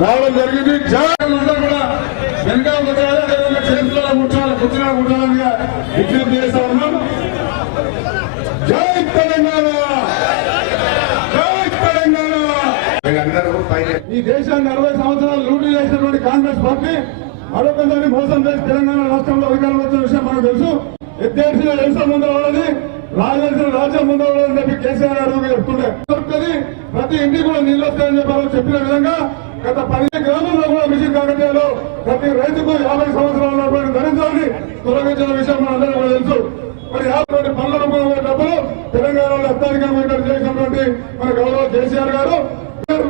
రావడం జరిగింది. జాగ్రత్తలు కూడా వెనక ఒక చేతుల్లో కూర్చోాలి కూర్చున్నా కూర్చోాలని విజ్ఞప్తి చేస్తా ఉన్నాం. జై తెలంగాణ! జై తెలంగాణ! ఈ దేశాన్ని అరవై సంవత్సరాలు లూటీ చేసినటువంటి కాంగ్రెస్ పార్టీ మరొకసారి మోసం చేసి తెలంగాణ రాష్ట్రంలో అధికారం వచ్చిన విషయం మనకు తెలుసు. ఎత్తేసిన దేశం ముందు ఉన్నది రాజాల్సిన రాజ్యం ముందు వాళ్ళని చెప్పి కేసీఆర్ గారు చెప్తుండే. ప్రతి ఇంటికి కూడా నీళ్ళు వస్తాయని చెప్పి చెప్పిన విధంగా గత పదిహేను గ్రామంలో కూడా మిషన్ కాకతీయలో ప్రతి రైతుకు యాభై సంవత్సరాల ధరించాలని తొలగించిన విషయం మనందరికీ కూడా తెలుసు. మరి యాభై పనుల రూపంలో డబ్బులు తెలంగాణలో అత్యధికంగా చేసినటువంటి మన గౌరవ కేసీఆర్ గారు.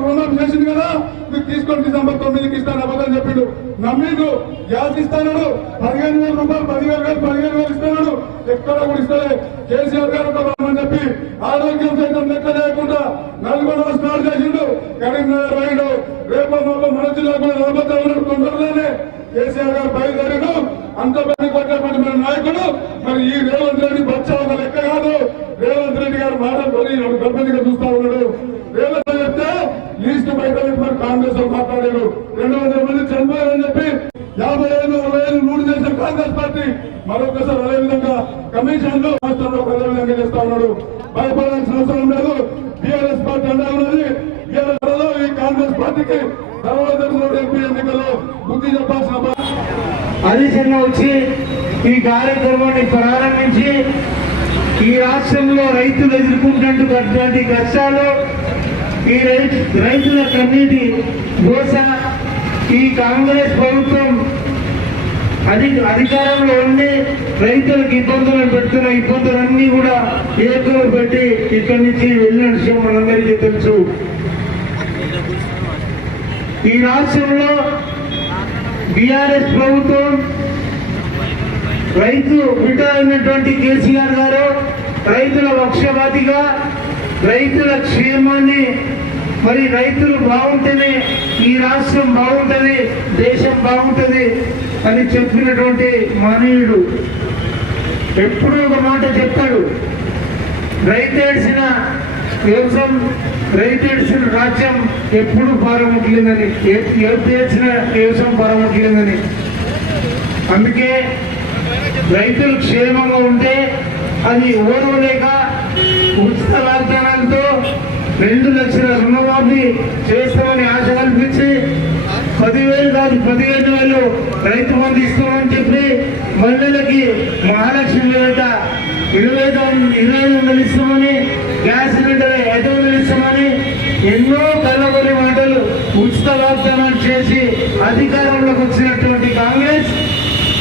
రుణం చేసింది కదా మీకు తీసుకొని డిసెంబర్ తొమ్మిదికి ఇస్తాను అబద్ధం చెప్పిండు. నమ్మిండు గ్యాస్ ఇస్తాడు పదిహేను వేల రూపాయలు పదివేలు వేలు పదిహేను వేలు ఇస్తాడు ఎక్కడ కూడా ఇస్తలే. కేసీఆర్ గారు ఒక చెప్పి ఆరోగ్యం సైతం లెక్క లేకుండా నల్గొండ స్టార్ట్ చేసిండు. కరీంనగర్ రాయుడు రేపు మొన్న మన జిల్లా కూడా నిలబడతా తొందరలోనే. కేసీఆర్ గారు బయలుదేరాడు. అంత పని కొట్టేటువంటి మన నాయకుడు. మరి ఈ రేవంత్ రెడ్డి బచ్చా ఒక లెక్క కాదు. రేవంత్ రెడ్డి గారు మాటలు గర్భంగా చూస్తా ఉన్నాడు. రేవంత్ చెప్తే లీస్ట్ బయట మరి కాంగ్రెస్ వాళ్ళు మాట్లాడారు. రెండు వందల మంది చనిపోయారని చెప్పి యాభై ఐదు అరవై ఐదు నూరు చేసిన కాంగ్రెస్ పార్టీ. మరొకసారి అదేవిధంగా కమిషన్లు రాష్ట్రంలో ఒక అదే విధంగా చేస్తా ఉన్నాడు భయపడాల్సిన అవసరం లేదు. బీఆర్ఎస్ పార్టీ అండా ఉన్నది. బీఆర్ఎస్ ఈ కాంగ్రెస్ పార్టీకి తర్వాత ఎంపీ ఎన్నికల్లో. బుద్ధి చెప్పాల్సిన బా- వచ్చి ఈ కార్యక్రమాన్ని ప్రారంభించి ఈ రాష్ట్రంలో రైతులు ఎదుర్కొంటున్నటువంటి కష్టాలు ఈ రైతు రైతుల కన్నీటి దోశ ఈ కాంగ్రెస్ ప్రభుత్వం అది అధికారంలో ఉండి రైతులకు ఇబ్బందులు పెడుతున్న ఇబ్బందులన్నీ కూడా ఏకలు పెట్టి ఇక్కడి నుంచి వెళ్ళిన విషయం మనందరికీ తెలుసు. ఈ రాష్ట్రంలో బీఆర్ఎస్ ప్రభుత్వం రైతు బిడ్డ అయినటువంటి కేసీఆర్ గారు రైతుల పక్షపాతిగా రైతుల క్షేమాన్ని మరి రైతులు బాగుంటేనే ఈ రాష్ట్రం బాగుంటుంది దేశం బాగుంటుంది అని చెప్పినటువంటి మానవుడు ఎప్పుడూ ఒక మాట చెప్తాడు. రైతు వ్యవసాయం రైతు రాజ్యం ఎప్పుడు పారముట్లేదని ఎప్పుడు ఏడ్చిన వ్యవసాయం పారముట్లేదని. అందుకే రైతులు క్షేమంగా ఉంటే అది ఓర్వలేక ఉచిత వాగ్దానాలతో రెండు లక్షల రుణమాఫీ చేస్తామని ఆశ కల్పించి పదివేలు కాదు పదిహేను వేలు రైతు మంది ఇస్తామని చెప్పి మహిళలకి మహాలక్ష్మి వేట ఇరవై ఐదు ఇరవై ఐదు వందలు ఇస్తామని గ్యాస్ సిలిండర్ ఐదు వందలు ఇస్తామని ఎన్నో కళ్ళబడి మాటలు ఉచిత వాగ్దానాలు చేసి అధికారంలోకి వచ్చినటువంటి కాంగ్రెస్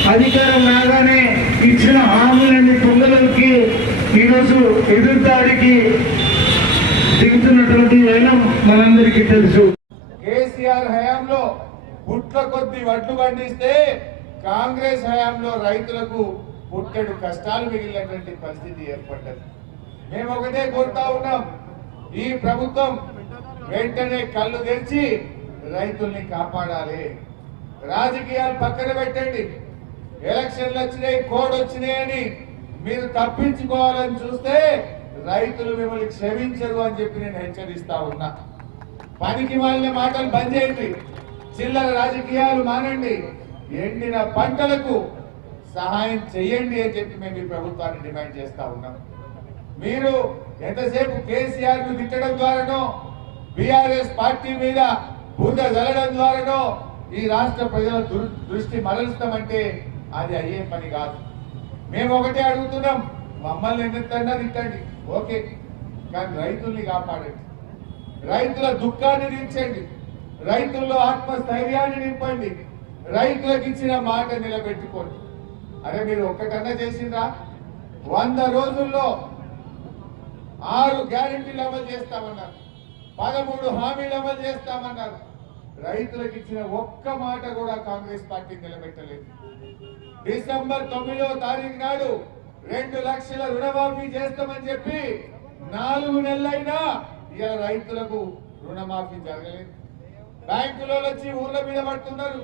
అధికారం రాగానే ఇచ్చిన హామీలన్నీ తుంగలకి ఈరోజు ఎదురుదాడికి దిగుతున్నటువంటి వైనం మనందరికీ తెలుసు. కేసీఆర్ హయాంలో గుట్ల కొద్ది వడ్లు పండిస్తే కాంగ్రెస్ హయాంలో రైతులకు పుట్టడు కష్టాలు మిగిలినటువంటి పరిస్థితి ఏర్పడ్డది. మేము ఒకటే కోరుతా ఉన్నాం ఈ ప్రభుత్వం వెంటనే కళ్ళు తెరిచి రైతుల్ని కాపాడాలి. రాజకీయాలు పక్కన పెట్టండి. ఎలక్షన్లు వచ్చినాయి కోడ్ వచ్చినాయి అని మీరు తప్పించుకోవాలని చూస్తే రైతులు మిమ్మల్ని క్షమించరు అని చెప్పి నేను హెచ్చరిస్తా ఉన్నా. పనికి మాలిన మాటలు బంద్ చేయండి. చిల్లర రాజకీయాలు మానండి. ఎండిన పంటలకు సహాయం చేయండి అని చెప్పి మేము ఈ ప్రభుత్వాన్ని డిమాండ్ చేస్తా ఉన్నాం. మీరు ఎంతసేపు కేసీఆర్ను తిట్టడం ద్వారానో బీఆర్ఎస్ పార్టీ మీద బురద జల్లడం ద్వారానో ఈ రాష్ట్ర ప్రజల దృష్టి మరలిస్తామంటే అది అయ్యే పని కాదు. మేము ఒకటే అడుగుతున్నాం. మమ్మల్ని ఎందుకన్నా తిట్టండి. ఓకే. కానీ రైతుల్ని కాపాడండి. రైతుల దుఃఖాన్ని నిలిచండి రైతుల్లో ఆత్మస్థైర్యాన్ని నింపండి. రైతులకు ఇచ్చిన మాట నిలబెట్టుకోండి. అరే మీరు ఒక్కటన్నా చేసిందా వంద రోజుల్లో ఆరు గ్యారంటీలు అమలు చేస్తామన్నారు. పదమూడు హామీలు అమలు చేస్తామన్నారు. రైతులకు ఇచ్చిన ఒక్క మాట కూడా కాంగ్రెస్ పార్టీ నిలబెట్టలేదు. డిసెంబర్ తొమ్మిదవ తారీఖు నాడు రెండు లక్షల రుణమాఫీ చేస్తామని చెప్పి నాలుగు నెలలైనా ఇలా రైతులకు రుణమాఫీ జరగలేదు. బ్యాంకులో వచ్చి ఊర్ల మీద పడుతున్నారు.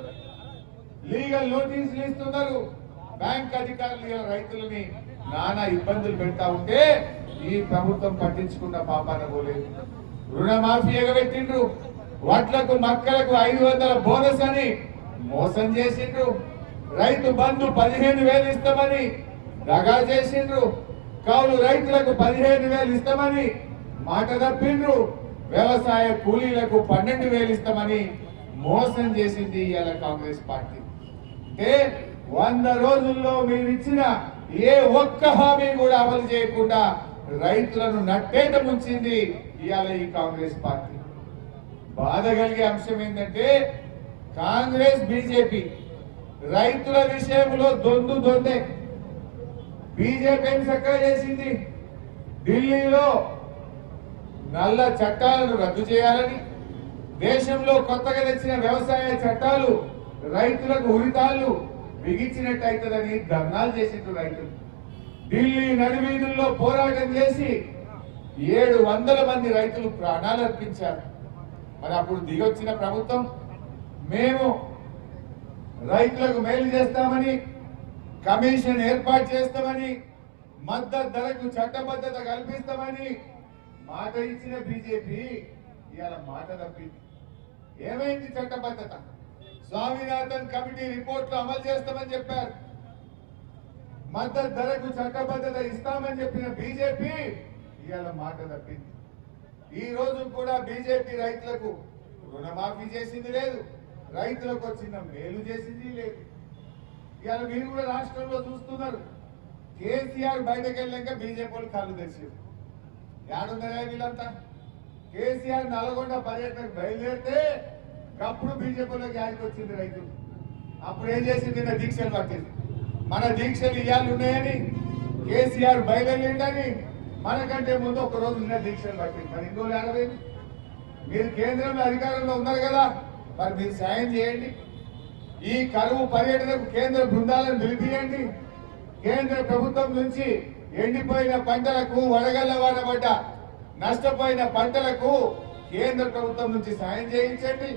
లీగల్ నోటీసులు ఇస్తున్నారు. బ్యాంక్ అధికారులు ఇలా రైతులని నానా ఇబ్బందులు పెడతా ఉంటే ఈ ప్రభుత్వం పట్టించుకున్న పాపాన పోలేదు. రుణమాఫీ ఎగబెట్టిండ్రు. వడ్లకు మక్కలకు ఐదు వందల బోనస్ అని మోసం చేసిండ్రు. రైతు బంధు పదిహేను వేలు ఇస్తామని దగా చేసిండ్రు. కౌలు రైతులకు పదిహేను వేలు ఇస్తామని మాట తప్పిండ్రు. వ్యవసాయ కూలీలకు పన్నెండు వేలు ఇస్తామని మోసం చేసింది ఇవాళ కాంగ్రెస్ పార్టీ. అంటే వంద రోజుల్లో మీరు ఇచ్చిన ఏ ఒక్క హామీ కూడా అమలు చేయకుండా రైతులను నట్టేట ముంచింది ఇవాళ ఈ కాంగ్రెస్ పార్టీ. బాధ కలిగే అంశం ఏంటంటే కాంగ్రెస్ బీజేపీ రైతుల విషయంలో దొందు దొందే. బీజేపీని చక్కగా చేసింది? ఢిల్లీలో నల్ల చట్టాలను రద్దు చేయాలని దేశంలో కొత్తగా తెచ్చిన వ్యవసాయ చట్టాలు రైతులకు ఉరితాళ్ళు బిగించినట్టు అవుతుందని ధర్నాలు చేసిండ్రు రైతులు. ఢిల్లీ నడివీధుల్లో పోరాటం చేసి ఏడు వందల మంది రైతులు ప్రాణాలు అర్పించారు. మరి అప్పుడు దిగొచ్చిన ప్రభుత్వం మేము రైతులకు మేలు చేస్తామని కమిషన్ ఏర్పాటు చేస్తామని మద్దతు ధరకు చట్టబద్ధత కల్పిస్తామని మాట ఇచ్చిన బీజేపీ ఇవాళ మాట తప్పింది. ఏమైంది చట్టబద్ధత? స్వామినాథన్ కమిటీ రిపోర్ట్లు అమలు చేస్తామని చెప్పారు. మద్దతు ధరకు చట్టబద్ధత ఇస్తామని చెప్పిన బీజేపీ ఇవాళ మాట తప్పింది. ఈ రోజు కూడా బీజేపీ రైతులకు రుణమాఫీ చేసింది లేదు. రైతులకు వచ్చిన మేలు చేసింది లేదు. ఇవాళ మీరు కూడా రాష్ట్రంలో చూస్తున్నారు. కేసీఆర్ బయటకు వెళ్ళాక బీజేపీ వాళ్ళు కాళ్ళు తెచ్చారు ఏడున్నారా వీళ్ళంతా. కేసీఆర్ నల్గొండ పర్యటనకు బయలుదేరితే అప్పుడు బీజేపీలోకి యాడికి వచ్చింది రైతులు అప్పుడు ఏం చేసింది? నిన్న దీక్షలు పట్టింది. మన దీక్షలు ఇవాళ ఉన్నాయని కేసీఆర్ బయలుదేరిందని మనకంటే ముందు ఒక రోజు నిన్న దీక్షలు పట్టింది. మరి ఇంకో ఏడవేది? మీరు కేంద్రంలో అధికారంలో ఉన్నారు కదా. మరి మీరు సాయం చేయండి. ఈ కరువు పర్యటనకు కేంద్ర బృందాలను పిలిపియండి. కేంద్ర ప్రభుత్వం నుంచి ఎండిపోయిన పంటలకు వడగళ్ళ వాడబడ్డ నష్టపోయిన పంటలకు కేంద్ర ప్రభుత్వం నుంచి సాయం చేయించండి.